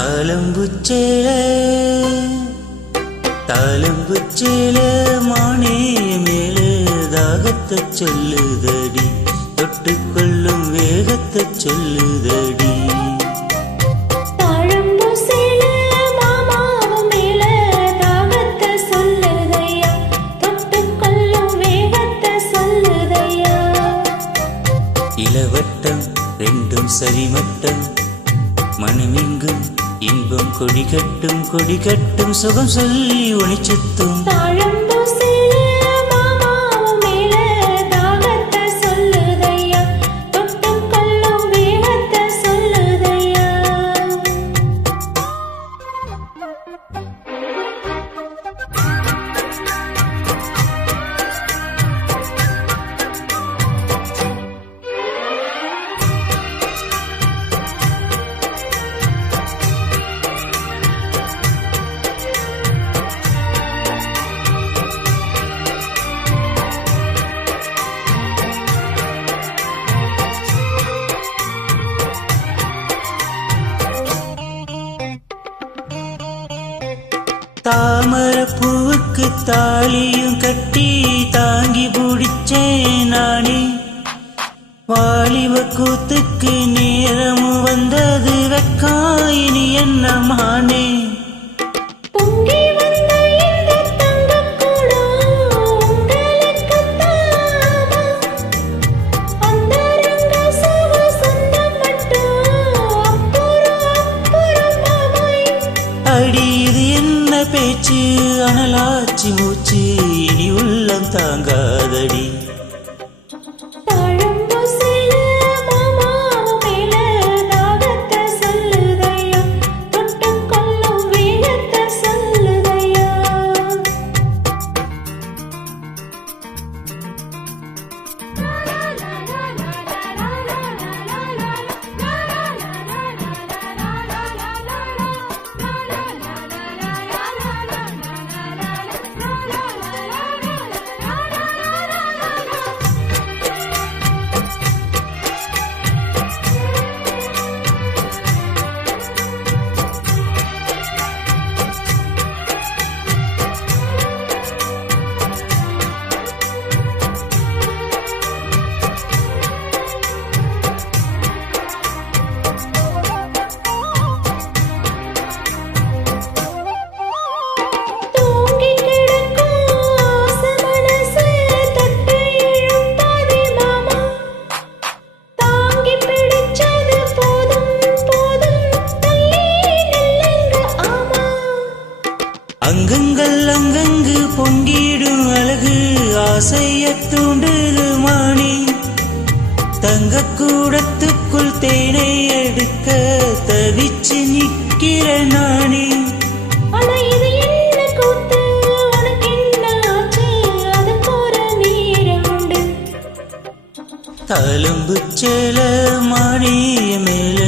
தாளம்புச்சேல தாளம்புச்சேல மானே மேல தாகத்தை சொல்லுதடி தொட்டுக்கொள்ளும் வேகத்தை சொல்லுதடி. இளவட்டம் ரெண்டும் சரிமட்டம் மனமெங்கும் இன்பம் கொடி கட்டும் கொடி கட்டும் சுகம் சொல்லி ஒளிச்சுத்தும் தாமர பூவுக்கு தாலியும் கட்டி தாங்கி பிடிச்சேன் நானே. வாலிப கூத்துக்கு நேரமும் வந்தது வெக்காயினி என்ன தாங்காதடி. அங்கங்கள் அங்கங்கு பொங்கிடும் அழகு ஆசைய தூண்டுது மாணி தங்க கூடத்துக்குள் தேனை எடுக்க தவிச்சு நேரம் உண்டு. தழும்பு செல மாணிய மேல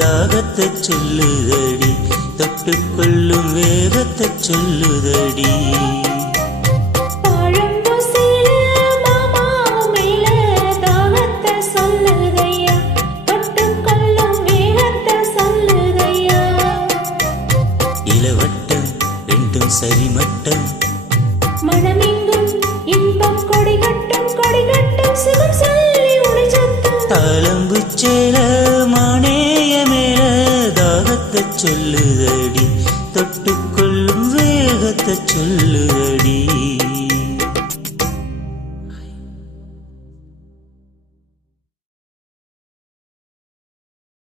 தாகத்தை சொல்லுதடி. தொட்டுக்கொள்ளும் வேகத்தை சொல்லுதடி. இளவட்டம் ரெண்டும் சரிமட்டம். மனமெங்கும் இன்பம் கொடிகட்டும் கொடிகட்டும் சுகம் சொல்லி உடைச்சத்தும் தழும்பு செல மானேய மேல தாகத்தை சொல்லுதடி. தொட்டுக்கொள்ளும் வேகத்தை சொல்லுதடி.